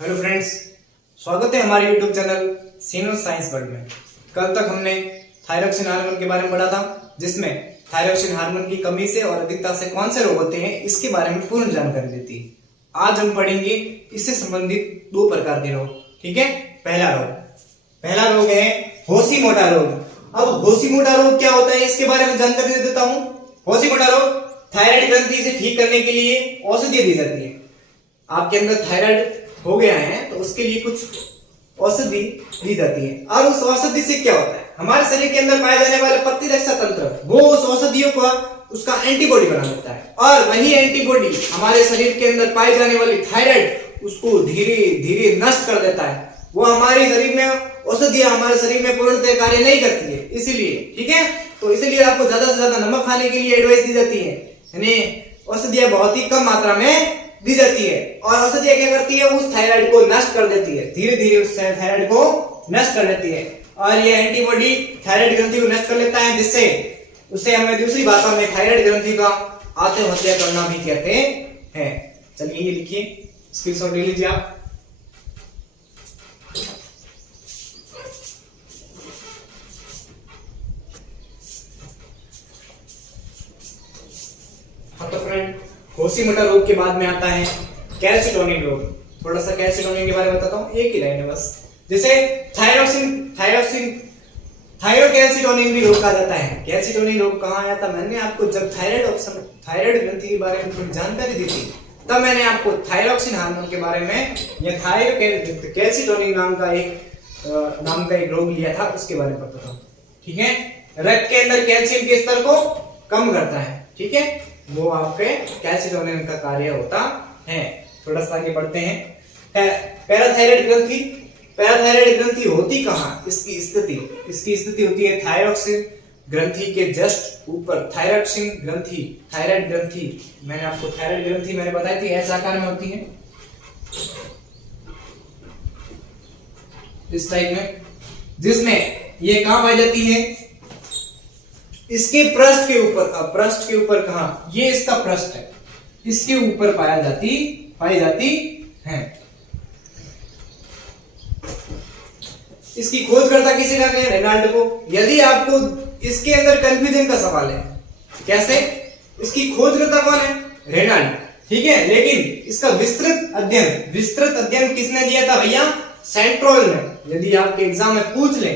Hello friends, स्वागत है हमारे यूट्यूब चैनल सीनो साइंस वर्ल्ड में। कल तक हमने थायरॉक्सिन हार्मोन के बारे में पढ़ा था, जिसमें थायरॉक्सिन हार्मोन की कमी से और अधिकता से कौन से रोग होते हैं इसके बारे में पूर्ण जानकारी देती है। आज हम पढ़ेंगे इससे संबंधित दो प्रकार के रोग। ठीक है, पहला रोग है होशीमोटो रोग। अब होशीमोटो रोग क्या होता है इसके बारे में जानकारी दे देता हूं। होशीमोटो रोग थायराइड ग्रंथि से ठीक करने के लिए औषधि दी जाती है। आपके अंदर थायराइड हो गया है तो उसके लिए कुछ औषधि दी जाती है, और उस औषधि से क्या होता है, हमारे शरीर के अंदर पाए जाने वाले प्रतिरक्षा तंत्र वो उस औषधियों का उसका एंटीबॉडी बना देता है, और वही एंटीबॉडी हमारे शरीर के अंदर पाई जाने वाली थायराइड उसको धीरे धीरे नष्ट कर देता है। वो हमारे शरीर में औषधियां हमारे शरीर में पूर्णतः कार्य नहीं करती है, इसीलिए ठीक है। तो इसीलिए आपको ज्यादा से ज्यादा नमक खाने के लिए एडवाइस दी जाती है, यानी औषधियां बहुत ही कम मात्रा में दी जाती है। और औषधियां क्या करती है, उस थायराइड को नष्ट कर देती है, धीरे धीरे उस थायराइड को नष्ट कर देती है, और ये एंटीबॉडी थायराइड ग्रंथि को नष्ट कर लेता है, जिससे उसे हमें दूसरी भाषा में थायराइड ग्रंथि का आत्महत्या करना भी कहते हैं। चलिए ये लिखिए, स्क्रीनशॉट ले लीजिए आप। तो फ्रेंड, होशीमोटो रोग के बाद में आता है कैल्सिटोनिन रोग। थोड़ा सा कैल्सिटोनिन के बारे में बताता हूँ, एक ही लाइन है बस। जैसे थायरोकैल्सिटोनिन भी रोग कहा जाता है। कैल्सिटोनिन रोग कहाँ आया था, मैंने आपको जब थायराइड ग्रंथि के बारे में थोड़ी जानकारी दी थी, तब मैंने आपको थायरॉक्सिन हार्मोन के बारे में या थायरोकैल्सिटोनिन नाम का एक रोग लिया था, उसके बारे में बताता हूँ। ठीक है, रक्त के अंदर कैल्शियम के स्तर को कम करता है। ठीक है, वो आपके कैल्सिटोनिन का कार्य होता है। थोड़ा सा आगे बढ़ते हैं। पैराथायराइड ग्रंथि होती कहाँ, इसकी स्थिति होती है थायरॉक्सिन ग्रंथि के जस्ट ऊपर। थायराइड ग्रंथि मैंने आपको थायराइड ग्रंथि मैंने बताई थी, ऐसे आकार में होती है, इस टाइप में, जिसमें ये कहां पाई जाती है, इसके पृष्ठ के ऊपर। अब पृष्ठ के ऊपर कहां, ये इसका पृष्ठ है, इसके ऊपर पाई जाती है। इसकी खोज करता किसी का है, रेनाल्ड को। यदि आपको इसके अंदर कंफ्यूजन का सवाल है, कैसे, इसकी खोज करता कौन है, रेनाल्ड, ठीक है, लेकिन इसका विस्तृत अध्ययन किसने दिया था भैया, सेंट्रोल ने। यदि आपके एग्जाम में पूछ ले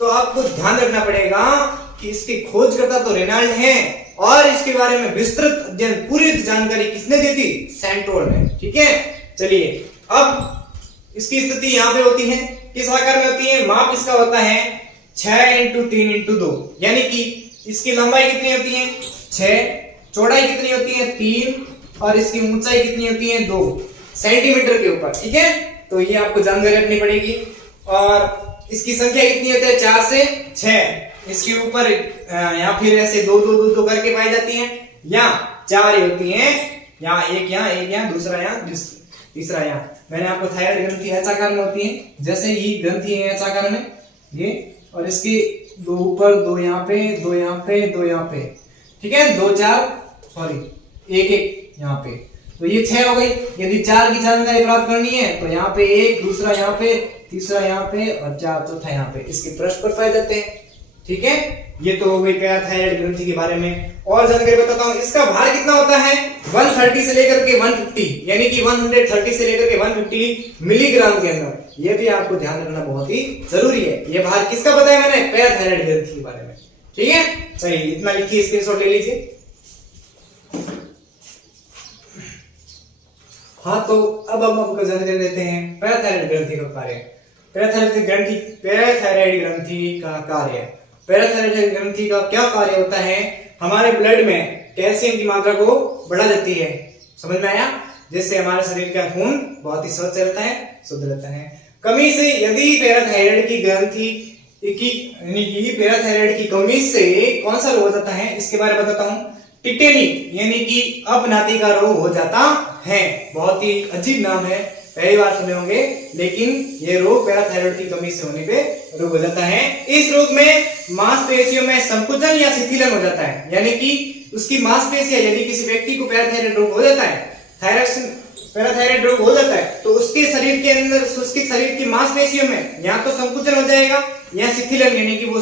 तो आपको ध्यान रखना पड़ेगा कि इसकी खोज करता तो रेनाल्ड है, और इसके बारे में विस्तृत अध्ययन पूरी जानकारी किसने दी थी, सेंट्रोल ने। ठीक है, चलिए अब इसकी स्थिति यहां पे होती है, किस आकार में होती है, माप इसका होता है 6x3x2, यानी कि इसकी लंबाई कितनी होती है 6, चौड़ाई कितनी होती है 3, और इसकी ऊंचाई कितनी होती है 2 सेंटीमीटर के ऊपर। ठीक है, तो ये आपको जानकारी रखनी पड़ेगी। और इसकी संख्या कितनी होती है 4 से 6, इसके ऊपर या फिर ऐसे दो करके पाई जाती हैं, या 4 होती हैं, यहाँ एक यहाँ दूसरा यहाँ तीसरा यहाँ। मैंने आपको थायराइड ग्रंथि ऐसा आकार में होती है, जैसे ये ग्रंथि है ऐसा आकार में ये, और इसके दो ऊपर, दो यहाँ पे, दो यहाँ पे, दो यहाँ पे, ठीक है, एक यहाँ पे, तो ये 6 हो गई। यदि 4 की जानकारी प्राप्त करनी है तो यहाँ पे 1, दूसरा यहाँ पे, तीसरा यहाँ पे, और 4 चौथा यहाँ पे, इसके पृष्ठ पर पाए जाते हैं। ठीक है, ये तो हो गई पैराथायराइड ग्रंथि के बारे में। और जानकारी बताता हूँ, इसका भार कितना होता है 130 से लेकर के 150, यानी कि 130 से लेकर के 150 मिलीग्राम के अंदर। ये भी आपको ध्यान रखना बहुत ही जरूरी है। ये भार किसका बताया मैंने, पैराथायराइड ग्रंथि के बारे में। ठीक है, चलिए इतना लिखिए, स्क्रीनशॉट ले लीजिए। हाँ, तो अब हम आपको जानकारी देते हैं पैराथायराइड ग्रंथि का कार्य। पैराथायराइड ग्रंथि का क्या कार्य होता है, हमारे ब्लड में कैल्शियम की मात्रा को बढ़ा देती है। समझ में आया, जिससे हमारे शरीर का खून बहुत ही स्वच्छ रहता है, शुद्ध रहता है। कमी से यदि पैराथायराइड की कमी से कौन सा रोग हो जाता है, इसके बारे में बताता हूँ। टिटेनिक यानी कि अपनाती का रोग हो जाता है। बहुत ही अजीब नाम है, पहली बार सुने होंगे, लेकिन ये रोग पैराथायराइड की कमी से होने पे रोग हो जाता है। इस रोग में मांसपेशियों में संकुचन या शिथिलन हो जाता है, यानी कि उसकी मांसपेशियां, यदि किसी व्यक्ति को पैराथायराइड रोग हो जाता है, पैराथायराइड रोग हो जाता है तो उसके शरीर के अंदर, उसके शरीर की मांसपेशियों में या तो संकुचन हो जाएगा या शिथिलन, यानी कि वो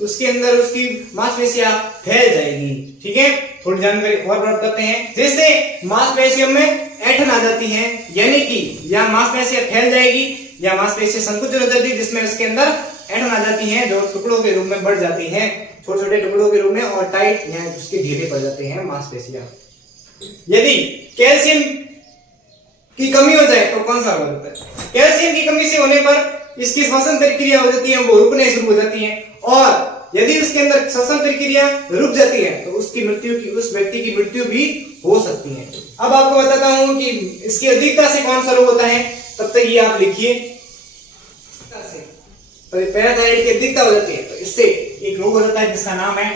उसके अंदर उसकी मांसपेशियां फैल जाएगी। ठीक है, थोड़ी जानकारी और प्राप्त करते हैं। जैसे मांसपेशियों में ऐंठन आ जाती है, यानी कि या मांसपेशियां फैल जाएगी या मांसपेशियां संकुचन हो जाती है, जिसमें उसके अंदर ऐंठन आ जाती है जो टुकड़ों के रूप में बढ़ जाती है, छोटे छोटे टुकड़ों के रूप में, और टाइट या उसके ढीले पड़ जाते हैं मांसपेशियां। यदि कैल्शियम की कमी हो जाए तो कौन सा रोग होता है? कैल्शियम की कमी से होने पर इसकी श्वसन प्रक्रिया हो जाती है, वो रुकने शुरू हो जाती है, और यदि उसके अंदर श्वसन प्रक्रिया रुक जाती है तो उस व्यक्ति की मृत्यु भी हो सकती है। अब आपको बताता हूं कि इसकी अधिकता से कौन सा रोग होता है, तब तक ये आप लिखिए। पैराथायराइड की अधिकता हो जाती है तो इससे एक रोग हो जाता है जिसका नाम है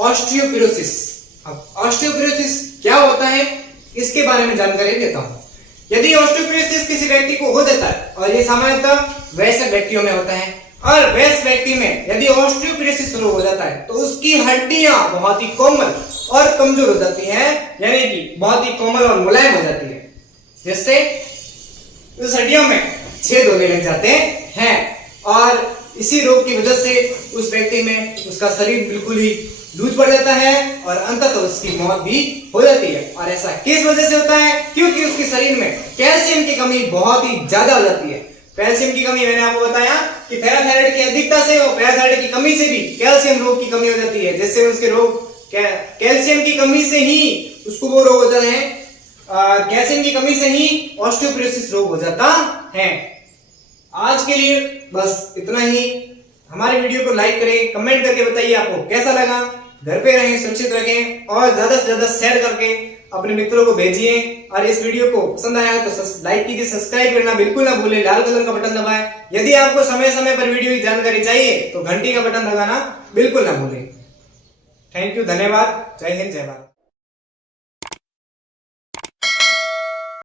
ऑस्टियोपोरोसिस। अब ऑस्टियोपोरोसिस क्या होता है इसके बारे में जानकारी देता हूं। यदि ऑस्टियोपोरोसिस किसी व्यक्ति को हो जाता है, और ये सामान्यतः वयस्क व्यक्तियों में होता है, और वयस्क व्यक्ति में यदि ऑस्टियोपोरोसिस रोग हो जाता है तो उसकी हड्डियां बहुत ही कोमल और कमजोर हो जाती हैं, यानी कि बहुत ही कोमल और मुलायम हो जाती है, जिससे उस हड्डियों में छेद होने लग जाते हैं, और इसी रोग की वजह से उस व्यक्ति में उसका शरीर बिल्कुल ही लूज पड़ जाता है और अंततः उसकी मौत भी हो जाती है। और ऐसा किस वजह से होता है? क्योंकि उसके शरीर में कैल्शियम की कमी बहुत ही ज्यादा हो जाती है। कैल्शियम की कमी, मैंने आपको बताया कि पैराथायराइड की अधिकता से और पैराथायराइड की कमी से भी कैल्शियम रोग की कमी हो जाती है, जिससे उसके रोग कैल्शियम की कमी से ही उसको वो रोग होता है, कैल्शियम की कमी से ही ऑस्टियोपोरोसिस रोग हो जाता है। आज के लिए बस इतना ही। हमारे वीडियो को लाइक करें, कमेंट करके बताइए आपको कैसा लगा। घर पे रहें, सुरक्षित रखें, और ज्यादा से ज्यादा शेयर करके अपने मित्रों को भेजिए। और इस वीडियो को पसंद आया तो लाइक कीजिए, सब्सक्राइब करना बिल्कुल ना भूलें, लाल कलर का बटन दबाएं। यदि आपको समय समय पर वीडियो की जानकारी चाहिए तो घंटी का बटन दबाना बिल्कुल ना भूलें। थैंक यू, धन्यवाद, जय हिंद, जय भारत।